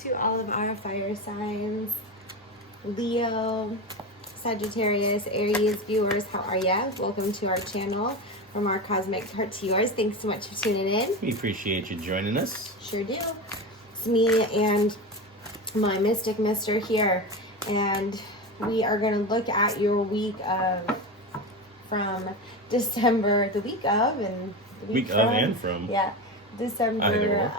to all of our fire signs. Leo, Sagittarius, Aries viewers, how are ya? Welcome to our channel. From our cosmic heart to yours. Thanks so much for tuning in. We appreciate you joining us. Sure do. It's me and my Mystic Mister here. And we are going to look at your week of, from December, the week of, and the week from. And from. Yeah. December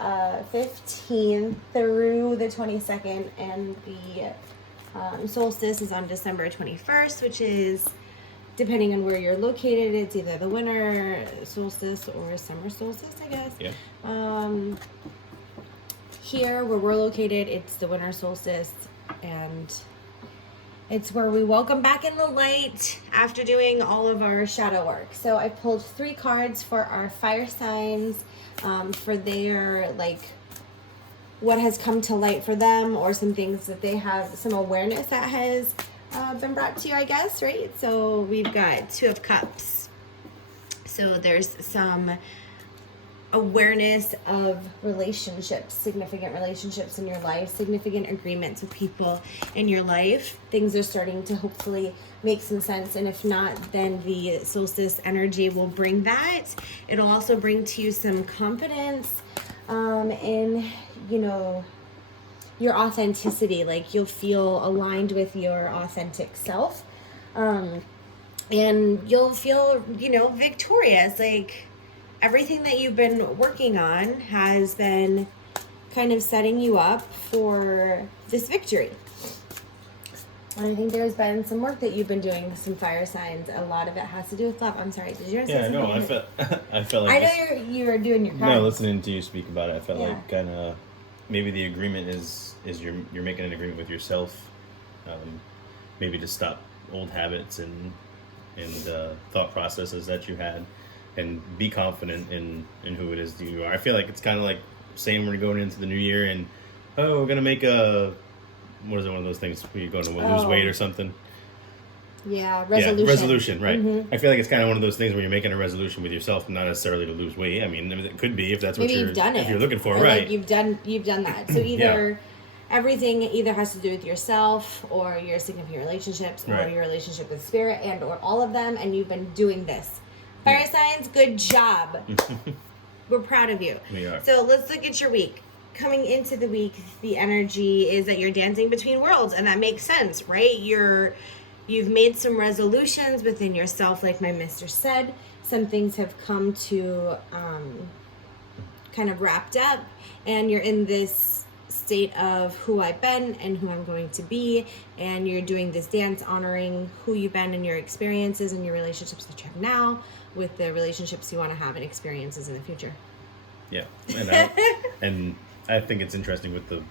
15th through the 22nd, and the solstice is on December 21st, which is, depending on where you're located, it's either the winter solstice or summer solstice, I guess. Yeah. Here, where we're located, it's the winter solstice, and it's where we welcome back in the light after doing all of our shadow work. So I pulled 3 cards for our fire signs, for their, like, what has come to light for them, or some things that they have, some awareness that has been brought to you, I guess, right? So we've got 2 of Cups. So there's some awareness of relationships, significant relationships in your life, significant agreements with people in your life. Things are starting to hopefully make some sense, and if not, then the solstice energy will bring that. It'll also bring to you some confidence in, you know, your authenticity. Like, you'll feel aligned with your authentic self, and you'll feel, you know, victorious. Like, everything that you've been working on has been kind of setting you up for this victory. And I think there's been some work that you've been doing with some fire signs. A lot of it has to do with love. I'm sorry, did you say something? Yeah, no, I felt like... I know you were doing your cards. No, listening to you speak about it, I felt like kind of... Maybe the agreement is you're making an agreement with yourself, maybe to stop old habits and thought processes that you had, and be confident in who it is that you are. I feel like it's kind of like saying we're going into the new year and, oh, we're going to make a, what is it, one of those things where you're going to lose weight or something? Yeah, resolution. Yeah, resolution, right. Mm-hmm. I feel like it's kind of one of those things where you're making a resolution with yourself, not necessarily to lose weight. I mean, it could be if that's what you've done if it. you're looking for, or right. Like you've done that. So either everything either has to do with yourself or your significant relationships or your relationship with spirit and or all of them, and you've been doing this. Fire signs, good job. We're proud of you. We are. So let's look at your week. Coming into the week, the energy is that you're dancing between worlds, and that makes sense, right? You've made some resolutions within yourself, like my mister said. Some things have come to kind of wrapped up, and you're in this state of who I've been and who I'm going to be, and you're doing this dance honoring who you've been and your experiences and your relationships that you have now with the relationships you want to have and experiences in the future. Yeah, and I think it's interesting with the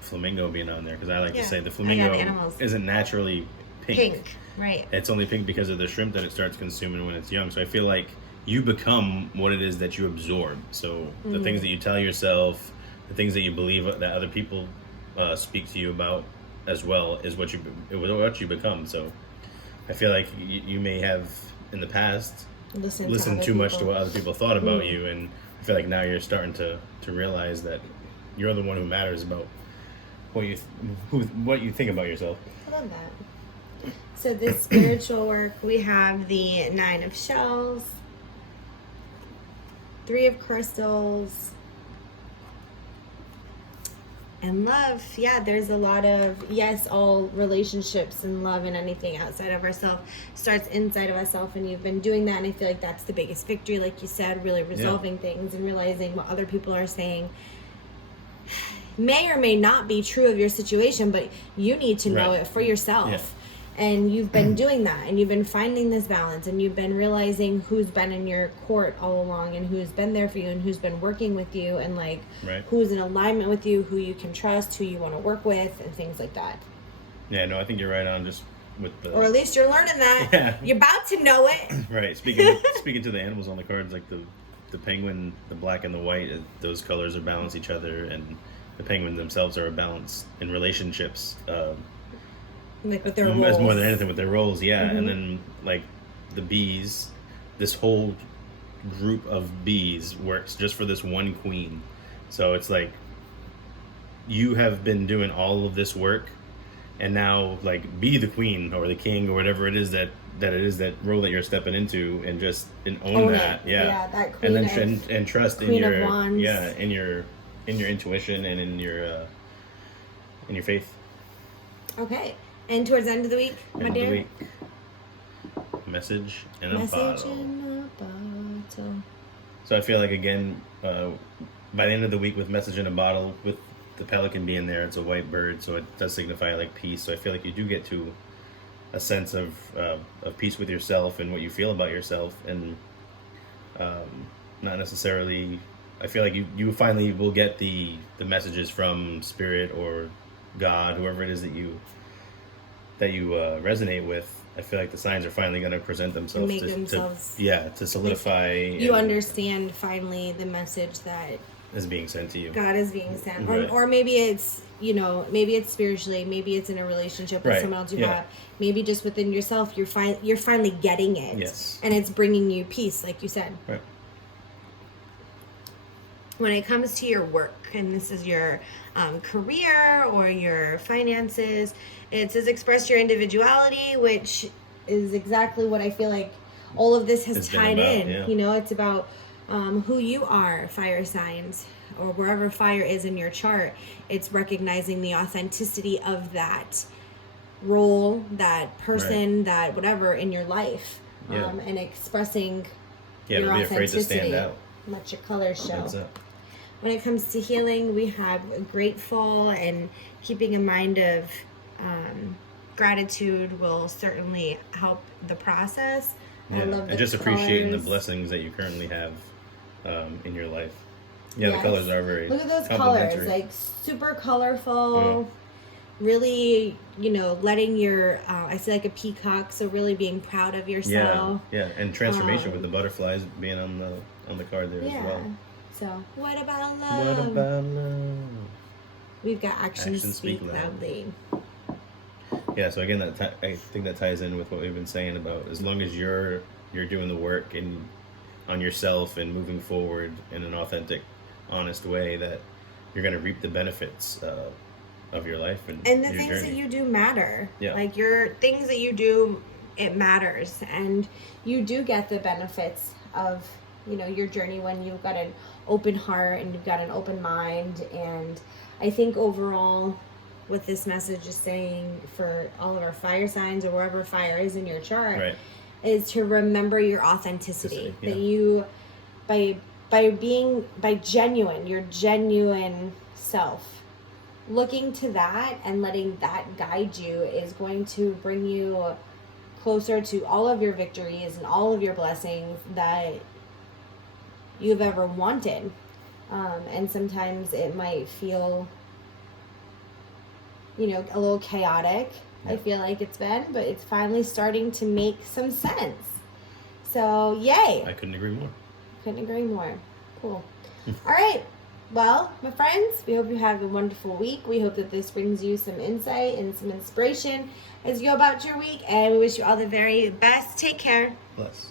flamingo being on there, because I like to say the flamingo isn't naturally pink. Right. It's only pink because of the shrimp that it starts consuming when it's young. So I feel like you become what it is that you absorb. So the things that you tell yourself, the things that you believe that other people speak to you about as well, is what you become. So I feel like you may have in the past listened too much to what other people thought about you, and I feel like now you're starting to realize that you're the one who matters about what you think about yourself. I love that. So this spiritual work, we have the 9 of Shells, 3 of Crystals, and love. Yeah, there's a lot of, all relationships and love and anything outside of ourselves starts inside of ourselves, and you've been doing that, and I feel like that's the biggest victory, like you said, really resolving things and realizing what other people are saying may or may not be true of your situation, but you need to know it for yourself. Yeah. And you've been doing that, and you've been finding this balance, and you've been realizing who's been in your court all along, and who's been there for you, and who's been working with you, and like who's in alignment with you, who you can trust, who you want to work with, and things like that. Yeah, no, I think you're right on, just with the... Or at least you're learning that. Yeah. You're about to know it. Right. Speaking to the animals on the cards, like the penguin, the black and the white, those colors are balance each other, and the penguins themselves are a balance in relationships. Like with their roles. More than anything with their roles, And then like the bees, this whole group of bees works just for this one queen. So it's like you have been doing all of this work, and now like be the queen or the king or whatever it is that role that you're stepping into, and just own that. It. Yeah, That queen and then and trust Queen in your of Wands. in your intuition and in your faith. Okay, and towards the end of the week, my dear. Message in a Message bottle. in a bottle. So I feel like, again, by the end of the week, with message in a bottle, with the pelican being there, it's a white bird, so it does signify like peace. So I feel like you do get to a sense of peace with yourself and what you feel about yourself, and not necessarily. I feel like you finally will get the messages from spirit or God, whoever it is that you resonate with. I feel like the signs are finally going to present themselves to solidify. You understand finally the message that is being sent to you. God is being sent, Right. or maybe it's maybe it's spiritually, maybe it's in a relationship with Right. someone else you Yeah. have, maybe just within yourself. You're finally getting it, Yes. and it's bringing you peace, like you said. Right. When it comes to your work, and this is your career or your finances, it says express your individuality, which is exactly what I feel like all of this has tied in. Yeah. It's about who you are, fire signs, or wherever fire is in your chart. It's recognizing the authenticity of that role, that person, that whatever in your life, and expressing your don't be authenticity. afraid to stand out. Let your colors show. That's it. When it comes to healing, we have grateful, and keeping a mind of gratitude will certainly help the process. Yeah. I love the and just appreciating the colors. blessings that you currently have in your life. Yeah, Yes. The colors are very Look at those colors, complementary. like super colorful. Really, letting your I see like a peacock, so really being proud of yourself. Yeah, and transformation with the butterflies being on the card there as well. So, what about love? What about love? We've got actions speak loudly. Yeah, so again, I think that ties in with what we've been saying about, as long as you're doing the work and on yourself and moving forward in an authentic, honest way, that you're going to reap the benefits of your life and the your things journey. that you do matter. Yeah. Like your things that you do, it matters, and you do get the benefits of your journey when you've got an open heart and you've got an open mind. And I think overall, what this message is saying for all of our fire signs, or wherever fire is in your chart, Right. is to remember your authenticity. Yeah. That you, by your genuine self, looking to that and letting that guide you is going to bring you closer to all of your victories and all of your blessings that you've ever wanted. And sometimes it might feel a little chaotic. Yeah. I feel like it's been, but it's finally starting to make some sense. So, yay. I couldn't agree more. Couldn't agree more. Cool. All right. Well, my friends, we hope you have a wonderful week. We hope that this brings you some insight and some inspiration as you go about your week, and we wish you all the very best. Take care. Bless.